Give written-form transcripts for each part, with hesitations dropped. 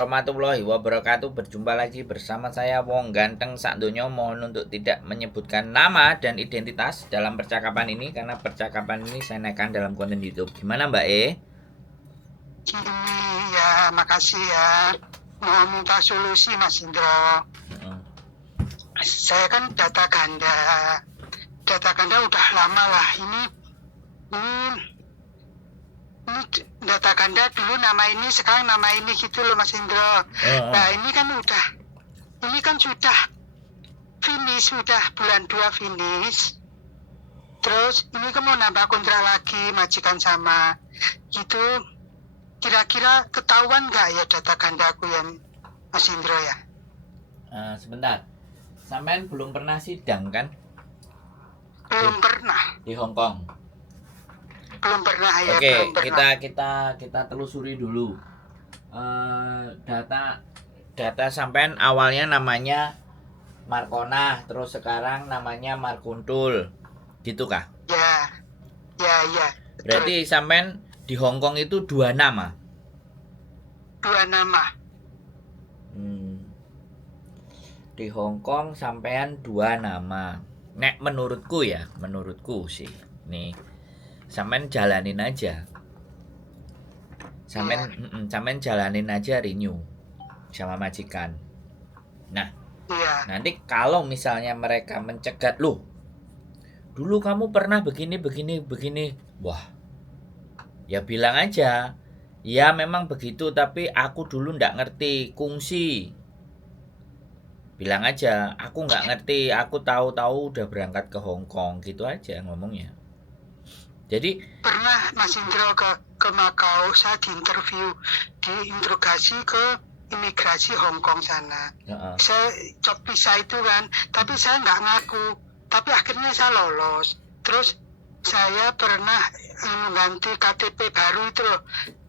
Warahmatullahi wabarakatuh. Berjumpa lagi bersama saya Wong Ganteng sak donya. Mohon untuk tidak menyebutkan nama dan identitas dalam percakapan ini karena percakapan ini saya naikkan dalam konten YouTube. Gimana Mbak E? Gini ya, makasih ya. Mau minta solusi Mas Indro. Saya kan data ganda. Data ganda udah lama lah. Ini data ganda dulu nama ini, sekarang nama ini gitu loh Mas Indro. Nah ini kan sudah finish, sudah bulan 2 finish. Terus ini kan mau nambah kontrak lagi majikan sama gitu. Kira-kira ketahuan nggak ya data ganda aku ya Mas Indro ya? Sebentar. Sampean belum pernah sidang kan? Belum pernah. Di Hong Kong. Belum pernah ya. Oke, belum pernah. kita telusuri dulu. Data sampean awalnya namanya Markona, terus sekarang namanya Markuntul. Gitu kah? Ya. Berarti sampean di Hong Kong itu 2 nama. 2 nama. Di Hong Kong sampean 2 nama. Nek menurutku sih. Nih. Sampean jalanin aja. Sampean jalanin aja renew sama majikan. Nah, nanti kalau misalnya mereka mencegat, "Loh, dulu kamu pernah begini. Wah, ya bilang aja, ya memang begitu, tapi aku dulu nggak ngerti kungsi. Bilang aja, aku nggak ngerti, aku tahu-tahu udah berangkat ke Hong Kong, gitu aja ngomongnya. Jadi pernah Mas Indro ke Macau, saya diinterogasi ke imigrasi Hong Kong sana. Saya cop visa itu kan, tapi saya nggak ngaku. Tapi akhirnya saya lolos. Terus saya pernah mengganti KTP baru itu loh,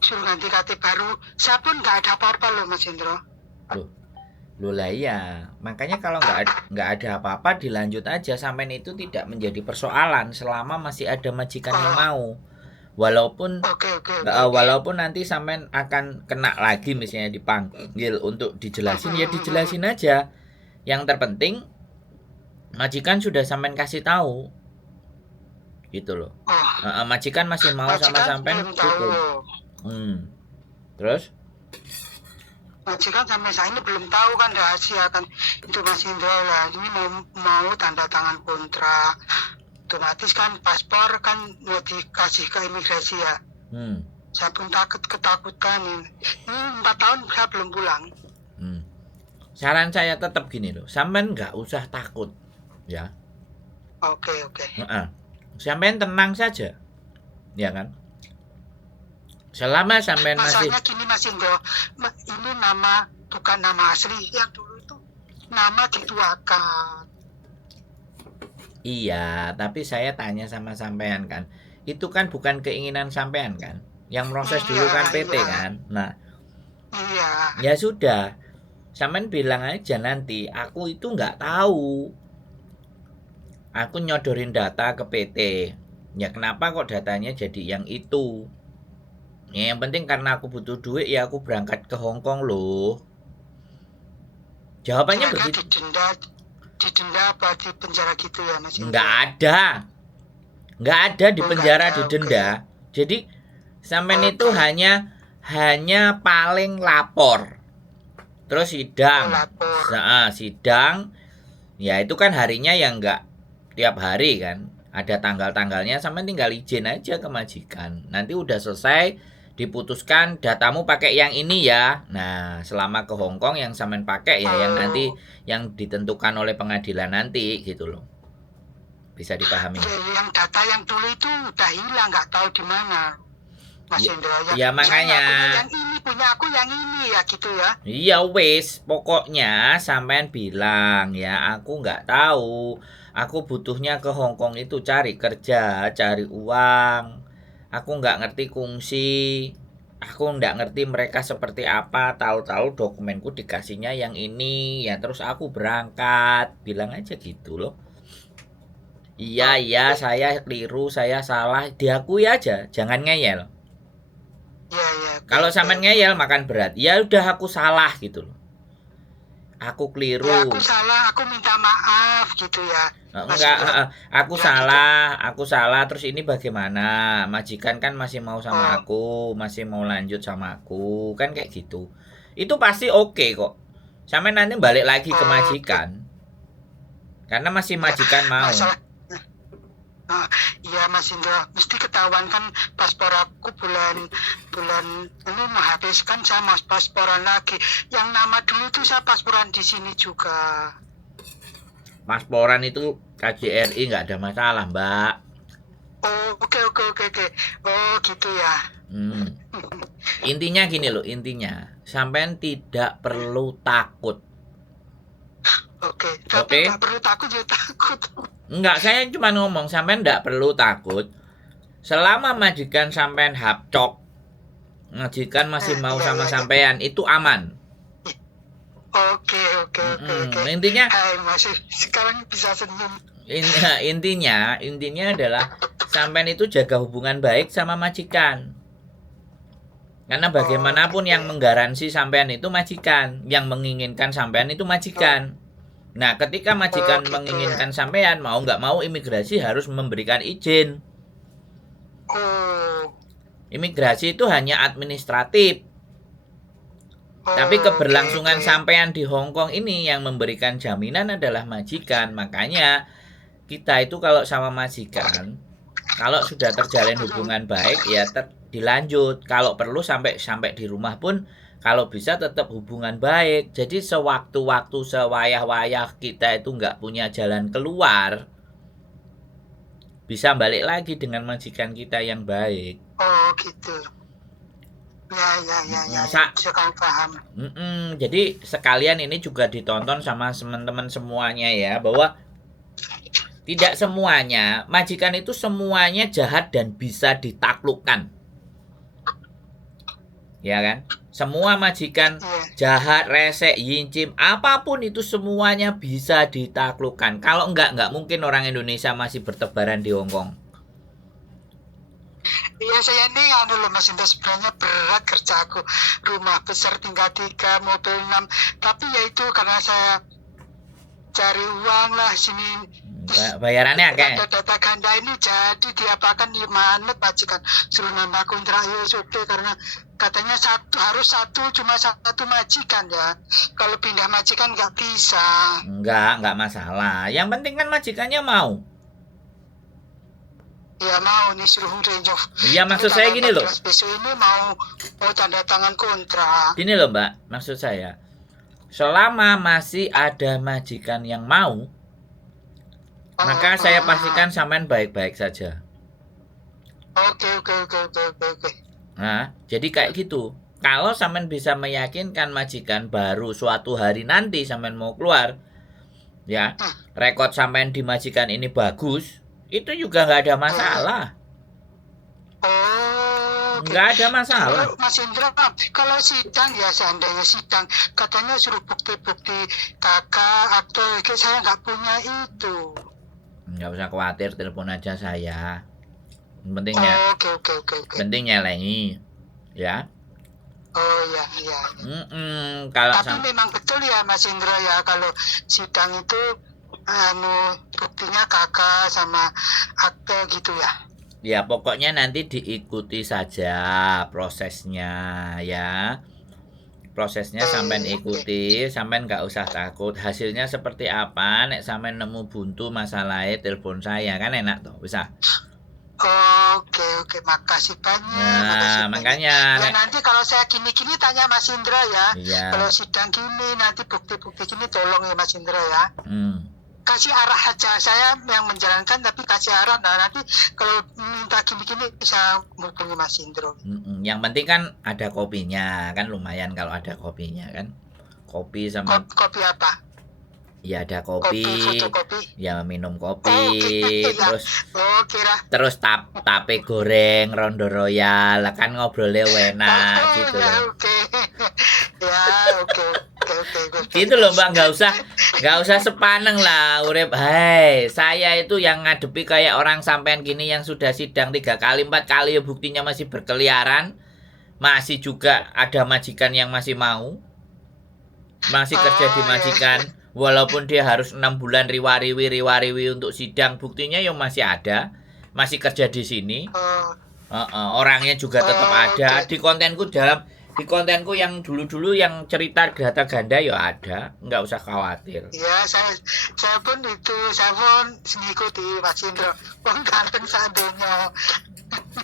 suruh ganti KTP baru. Saya pun nggak ada apa-apa loh Mas Indro. Loh lah iya, makanya kalau nggak ada apa-apa dilanjut aja, sampean itu tidak menjadi persoalan selama masih ada majikan yang mau. Walaupun nanti sampean akan kena lagi misalnya dipanggil untuk dijelasin, ya dijelasin aja. Yang terpenting majikan sudah sampean kasih tahu. Gitu loh. Majikan masih mau sama sampean cukup. Terus majikan sampai saat ini belum tahu kan, rahasia kan itu Mas Indro lah. Ini mau tanda tangan kontrak, otomatis kan paspor kan mau dikasih ke imigrasi ya. Saya pun ketakutan ini 4 tahun saya belum pulang. Saran saya tetap gini loh, sampean nggak usah takut ya. Oke. Sampean tenang saja, ya kan? Selama sampean masih. Masalahnya gini Mas Indro, ini nama bukan nama asli, yang dulu itu nama dituakan. Iya, tapi saya tanya sama sampean kan, itu kan bukan keinginan sampean kan, yang proses dulu kan PT kan. Nah, ya sudah, sampean bilang aja nanti, aku itu nggak tahu, aku nyodorin data ke PT, ya kenapa kok datanya jadi yang itu? Ya, yang penting karena aku butuh duit, ya aku berangkat ke Hong Kong loh. Jawabannya begitu. Didenda apa di penjara gitu ya Mas Indro? Nggak ada di penjara didenda. Jadi sampean itu hanya paling lapor. Terus sidang. Sidang. Ya itu kan harinya yang nggak tiap hari kan. Ada tanggal-tanggalnya, sampean tinggal izin aja ke majikan. Nanti udah selesai diputuskan datamu pakai yang ini ya. Nah, selama ke Hong Kong yang sampean pakai ya yang nanti yang ditentukan oleh pengadilan nanti gitu loh. Bisa dipahami. Yang data yang dulu itu udah hilang, nggak tahu di mana Mas Indro ya. Ya makanya punya aku yang ini ya gitu ya. Iya wes, pokoknya sampean bilang ya, aku nggak tahu. Aku butuhnya ke Hong Kong itu cari kerja, cari uang. Aku nggak ngerti kungsi, aku nggak ngerti mereka seperti apa, tahu-tahu dokumenku dikasihnya yang ini, ya terus aku berangkat, bilang aja gitu loh. Iya, saya keliru, saya salah, diakui aja, jangan ngeyel. Ya. Kalau sampean ngeyel makan berat. Ya udah aku salah gitu loh. Aku keliru. Ya, aku salah, aku minta maaf gitu ya. Mas Enggak, Indro. aku Ya, salah. Terus ini bagaimana? Majikan kan masih mau sama Oh, aku, masih mau lanjut sama aku, kan kayak gitu. Itu pasti oke kok. Sampai nanti balik lagi ke oke. majikan. Karena masih Ya, majikan mau. masalah. Iya Mas Indro, mesti ketahuan kan paspor aku bulan ini menghabiskan saya mau pasporan lagi. Yang nama dulu tuh saya pasporan di sini juga. Pasporan itu KJRI nggak ada masalah, Mbak. Oh, oke. Oh, gitu ya. Intinya gini loh, sampean tidak perlu takut. Oke, tapi nggak perlu takut ya takut. Enggak, saya cuma ngomong sampean nggak perlu takut. Selama majikan sampean hapcok, majikan masih mau sama sampean, itu aman. Oke. Intinya Hai, masih sekarang bisa senyum. intinya adalah sampean itu jaga hubungan baik sama majikan. Karena bagaimanapun yang menggaransi sampean itu majikan, yang menginginkan sampean itu majikan. Nah, ketika majikan menginginkan sampean, mau nggak mau imigrasi harus memberikan izin. Imigrasi itu hanya administratif. Tapi keberlangsungan sampean di Hong Kong ini yang memberikan jaminan adalah majikan. Makanya kita itu kalau sama majikan, kalau sudah terjalin hubungan baik ya dilanjut. Kalau perlu sampai di rumah pun kalau bisa tetap hubungan baik. Jadi sewaktu-waktu sewayah-wayah kita itu nggak punya jalan keluar, bisa balik lagi dengan majikan kita yang baik. Oh gitu. Ya. Sekarang paham. Jadi sekalian ini juga ditonton sama teman-teman semuanya ya, bahwa tidak semuanya majikan itu semuanya jahat dan bisa ditaklukkan. Ya kan? Semua majikan jahat, resek, yincim, apapun itu semuanya bisa ditaklukkan. Kalau enggak mungkin orang Indonesia masih bertebaran di Hong Kong. Iya, saya ini loh Mas Indra, sebenarnya berat kerja aku. Rumah besar tingkat 3, mobil 6. Tapi ya itu karena saya cari uang lah sini. Bayarannya kayak data ganda ini jadi diapakan di mana majikan suruh nambah kontrak oke karena katanya harus cuma satu majikan ya. Kalau pindah majikan nggak bisa. Nggak masalah. Yang penting kan majikannya mau. Ya mau nih suruh range of. Iya, maksud saya gini loh. Besok ini mau tanda tangan kontrak. Gini loh Mbak, maksud saya selama masih ada majikan yang mau, maka saya pastikan sampean baik-baik saja. Oke. Nah, jadi kayak gitu. Kalau sampean bisa meyakinkan majikan baru suatu hari nanti sampean mau keluar, ya, rekod sampean di majikan ini bagus, itu juga nggak ada masalah. Nggak ada masalah. Mas Indra, kalau sidang ya seandainya sidang, katanya suruh bukti-bukti kakak atau saya nggak punya itu. Nggak usah khawatir, telepon aja saya. Penting Oke. Penting nyelengi, ya. Oh ya. Tapi memang betul ya Mas Indra ya, kalau sidang itu buktinya kakak sama akte gitu ya. Ya pokoknya nanti diikuti saja prosesnya ya. Prosesnya sampean ikuti, sampean nggak usah takut. Hasilnya seperti apa? Nek sampean nemu buntu masalahnya telepon saya, kan enak toh, bisa. Oke, makasih banyak. Nah, makanya. Ya nanti kalau saya gini tanya Mas Indra ya. Iya. Kalau sidang gini nanti bukti-bukti gini tolong ya Mas Indra ya. Kasih arah aja, saya yang menjalankan tapi kasih arah. Nah nanti kalau minta gini bisa menghubungi Mas Indro. Yang penting kan ada kopinya, kan lumayan kalau ada kopinya kan. Kopi sama kopi apa? Ya ada kopi, ya minum kopi, terus tape goreng rondo royal, kan ngobrolnya enak gitu loh. Oke. Gitu loh Mbak, nggak usah sepaneng lah urip. Hai, saya itu yang ngadepi kayak orang sampean gini yang sudah sidang 3 kali 4 kali, buktinya masih berkeliaran, masih juga ada majikan yang masih masih kerja di majikan, walaupun dia harus 6 bulan riwa-riwi untuk sidang, buktinya yang masih ada, masih kerja di sini. Orangnya juga tetap ada. Di kontenku yang dulu yang cerita data ganda ya ada, nggak usah khawatir. Iya, saya pun mengikuti Mas Indro. Wong ganteng sadenya.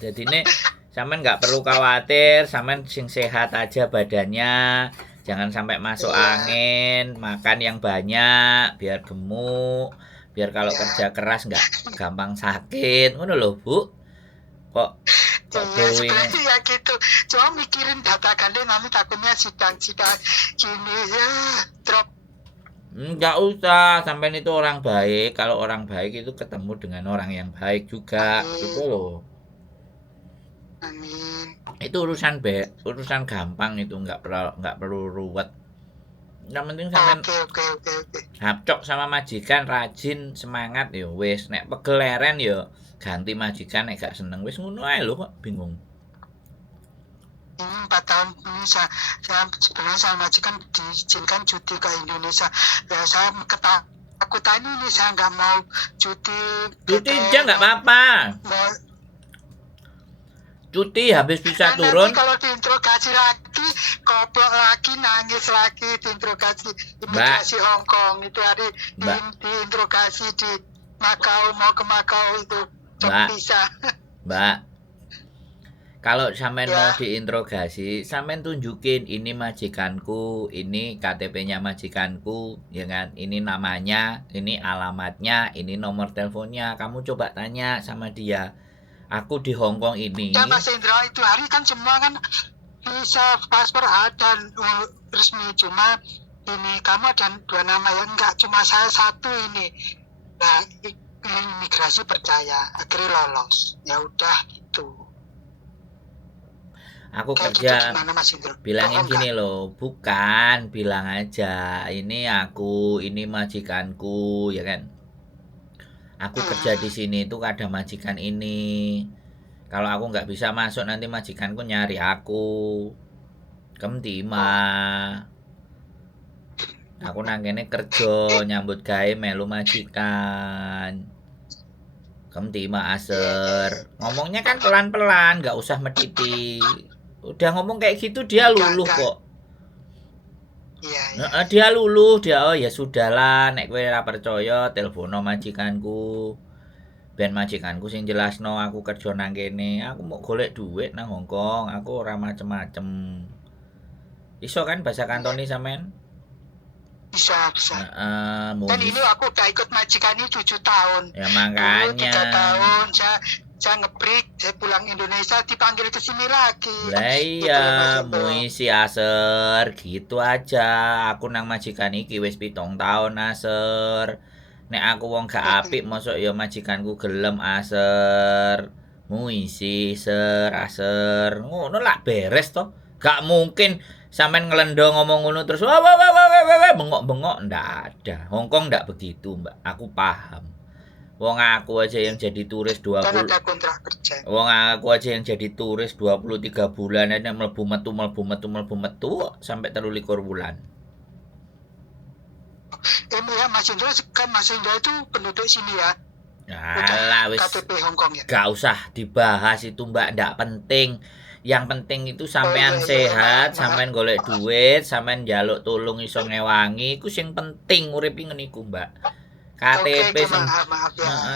Jadi nih, sampean nggak perlu khawatir, sampean sing sehat aja badannya, jangan sampai masuk angin, makan yang banyak, biar gemuk, biar kalau kerja keras nggak gampang sakit, ngono loh Bu. Kok sebenarnya ya gitu, cuma mikirin data ganda nanti takutnya sidang gini ya drop. Nggak usah, sampean itu orang baik. Kalau orang baik itu ketemu dengan orang yang baik juga, gitu loh. Amin. Itu urusan gampang, itu nggak perlu ruwet. Yang penting sampean hapcok sama majikan, rajin, semangat ya wis. Nek pegeleren ya ganti majikan, nek gak seneng wis ngono ae lho, kok bingung. 4 tahun ini saya sebenarnya sama majikan diizinkan cuti ke Indonesia. Ya saya ketakutan ini, saya nggak mau cuti. Cuti aja nggak apa-apa. Cuti habis bisa nah, turun. Nanti kalau diinterogasi lagi, koplok lagi, nangis lagi, diinterogasi imigrasi Hong Kong itu hari diinterogasi di Makau, mau ke Makau itu bisa. Mbak, kalau sampean mau diinterogasi, sampean tunjukin ini majikanku, ini KTP-nya majikanku, ya kan? Ini namanya, ini alamatnya, ini nomor teleponnya. Kamu coba tanya sama dia. Aku di Hong Kong ini. Ya Mas Indro, itu hari kan semua kan bisa paspor ada resmi, cuma ini kamu ada 2 nama ya, enggak cuma saya 1 ini. Nah, imigrasi percaya, akhirnya lolos. Ya udah itu. Aku kerja bilangin gini loh, bukan, bilang aja ini aku, ini majikanku, ya kan? Aku kerja di sini tuh ada majikan ini. Kalau aku nggak bisa masuk nanti majikanku nyari aku. Kemtima. Aku nangkene kerja nyambut gawe melu majikan. Kemtima aser. Ngomongnya kan pelan-pelan, nggak usah mediti. Udah ngomong kayak gitu dia luluh kok. Iya. Dia luluh, dia ya sudahlah, nek kowe ora percaya telepono majikanku. Ben majikanku sing jelasno aku kerja nang kene. Aku mau golek duit nang Hong Kong, aku ora macem-macem. Iso kan bahasa Kantoni sampean? Bisa. Dan ini aku udah ikut majikan ini 7 tahun. Ya makanya. 3 tahun saya ngebreak, saya pulang Indonesia dipanggil ke sini lagi. Lah iya, muisi aser, gitu aja. Aku nang majikan iki wis 7 tahun aser. Nek aku wong gak apik mosok ya majikanku gelem aser. Muisi aser. Ngono lak beres to. Gak mungkin sampean ngelendo ngomong ngono terus wah bengok-bengok, ndak ada. Hong Kong ndak begitu, Mbak. Aku paham. Wong aku aja yang jadi turis 20. Kan ada kontrak kerja. Wong aku aja yang jadi turis 23 bulan aja mlebu metu sampai 23 bulan. Ya Mas Indro, kan Mas Indro itu penduduk sini ya. Alah wis. KTP Hong Kong ya. Gak usah dibahas itu, Mbak, ndak penting. Yang penting itu sampean sehat, sampean golek duit, sampean njaluk tulung iso ngewangi, iku sing penting urip ngene iku, Mbak. KTP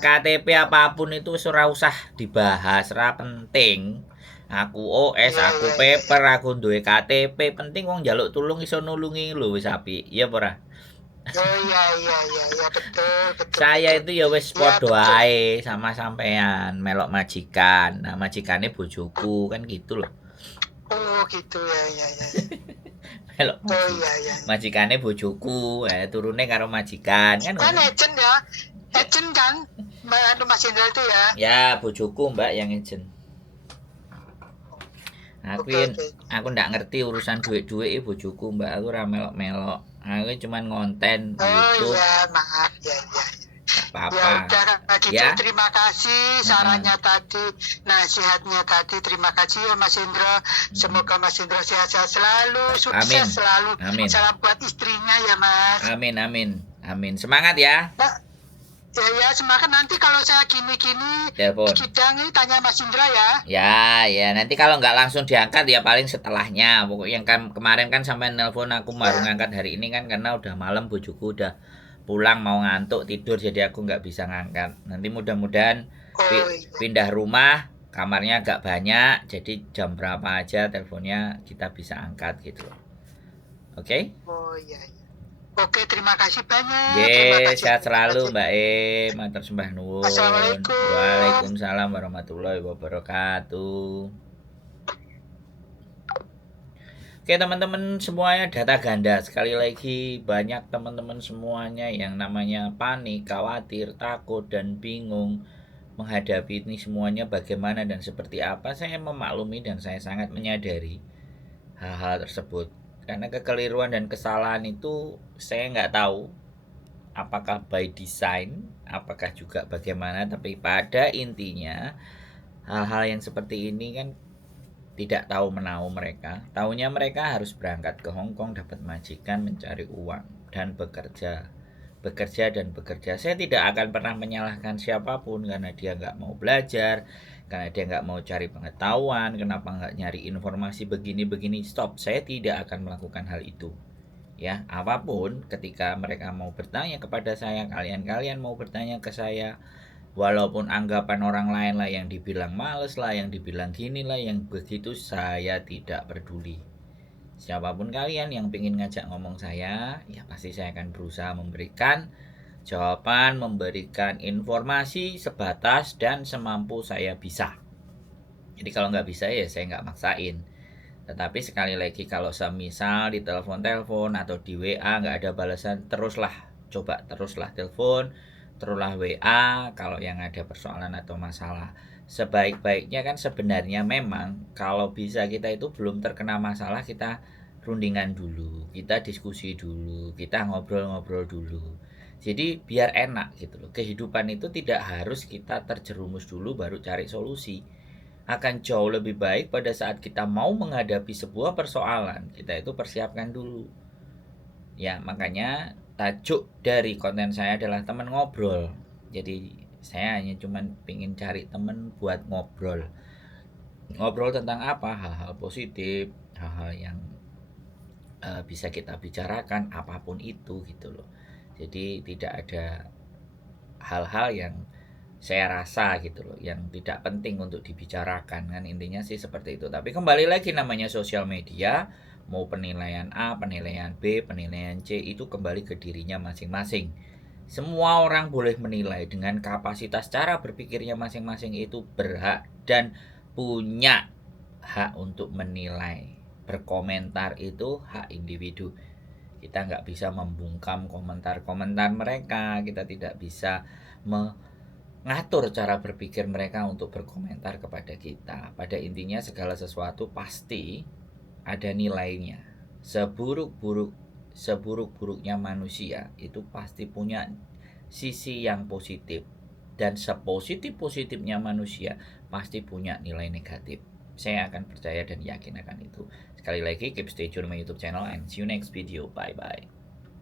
KTP apapun itu ora usah dibahas, ora penting. Aku OS, aku paper, aku duwe KTP, penting wong njaluk tulung iso nulungi lho wis apik. Iya apa ora? Iya, betul. Saya itu ya wis padha ae sama sampean melok majikan. Nah, majikane bojoku kan gitu loh. Oh, gitu ya. Melok. Oh iya. Majikane bojoku, turune karo majikan kan. Kan agent ya. Agent kan Mbak Mas Indra itu ya. Ya, bojoku Mbak yang agent. Aku ndak ngerti urusan duit-duit bojoku, Mbak. Aku ora melok-melok. Aku cuman ngonten YouTube. Oh iya, maaf ya. apa-apa. Ya udah kalau gitu Ya. terima kasih sarannya tadi, nasihatnya tadi, terima kasih ya Mas Indro. Semoga Mas Indro sehat-sehat selalu, sukses Amin. selalu. Amin. Salam buat istrinya ya Mas. Amin. Semangat ya. Nah, ya semangat, nanti kalau saya gini-gini Telepon. Gidang ini tanya Mas Indra ya. Ya, nanti kalau nggak langsung diangkat ya paling setelahnya. Pokoknya yang kemarin kan sampai nelpon aku baru ngangkat hari ini kan karena udah malam, bojoku udah pulang mau ngantuk tidur jadi aku nggak bisa ngangkat. Nanti mudah-mudahan pindah rumah, kamarnya agak banyak, jadi jam berapa aja teleponnya kita bisa angkat gitu. Oke? Oh iya. Oke, terima kasih banyak. Terima kasih. Sehat selalu Mbak matur sembah nuwun. Assalamualaikum. Waalaikumsalam warahmatullahi wabarakatuh. Oke teman-teman semuanya, data ganda. Sekali lagi banyak teman-teman semuanya yang namanya panik, khawatir, takut, dan bingung menghadapi ini semuanya bagaimana dan seperti apa. Saya memaklumi dan saya sangat menyadari hal-hal tersebut. Karena kekeliruan dan kesalahan itu saya nggak tahu apakah by design, apakah juga bagaimana. Tapi pada intinya hal-hal yang seperti ini kan tidak tahu menahu mereka. Taunya mereka harus berangkat ke Hong Kong, dapat majikan, mencari uang dan bekerja. Saya tidak akan pernah menyalahkan siapapun karena dia nggak mau belajar, karena dia nggak mau cari pengetahuan, kenapa nggak nyari informasi begini. Stop, saya tidak akan melakukan hal itu. Ya, apapun ketika mereka mau bertanya kepada saya, kalian mau bertanya ke saya, walaupun anggapan orang lain lah yang dibilang males lah, yang dibilang gini lah, yang begitu, saya tidak peduli. Siapapun kalian yang ingin ngajak ngomong saya, ya pasti saya akan berusaha memberikan jawaban, memberikan informasi sebatas dan semampu saya bisa. Jadi kalau nggak bisa ya saya nggak maksain. Tetapi sekali lagi kalau semisal di telepon atau di WA nggak ada balasan, teruslah telepon, teruslah WA kalau yang ada persoalan atau masalah. Sebaik-baiknya kan sebenarnya memang kalau bisa kita itu belum terkena masalah, kita rundingan dulu, kita diskusi dulu, kita ngobrol-ngobrol dulu. Jadi biar enak gitu loh. Kehidupan itu tidak harus kita terjerumus dulu baru cari solusi. Akan jauh lebih baik pada saat kita mau menghadapi sebuah persoalan, kita itu persiapkan dulu. Ya, makanya tajuk dari konten saya adalah teman ngobrol. Jadi saya hanya cuman pengen cari teman buat ngobrol tentang apa, hal-hal positif, hal-hal yang bisa kita bicarakan apapun itu gitu loh. Jadi tidak ada hal-hal yang saya rasa gitu loh yang tidak penting untuk dibicarakan, kan intinya sih seperti itu. Tapi kembali lagi, namanya sosial media, mau penilaian A, penilaian B, penilaian C, itu kembali ke dirinya masing-masing. Semua orang boleh menilai dengan kapasitas cara berpikirnya masing-masing, itu berhak dan punya hak untuk menilai. Berkomentar itu hak individu. Kita nggak bisa membungkam komentar-komentar mereka, kita tidak bisa mengatur cara berpikir mereka untuk berkomentar kepada kita. Pada intinya segala sesuatu pasti ada nilainya. Seburuk-buruknya manusia itu pasti punya sisi yang positif, dan sepositif-positifnya manusia pasti punya nilai negatif. Saya akan percaya dan yakin akan itu. Sekali lagi, keep stay tune my YouTube channel and see you next video. Bye bye.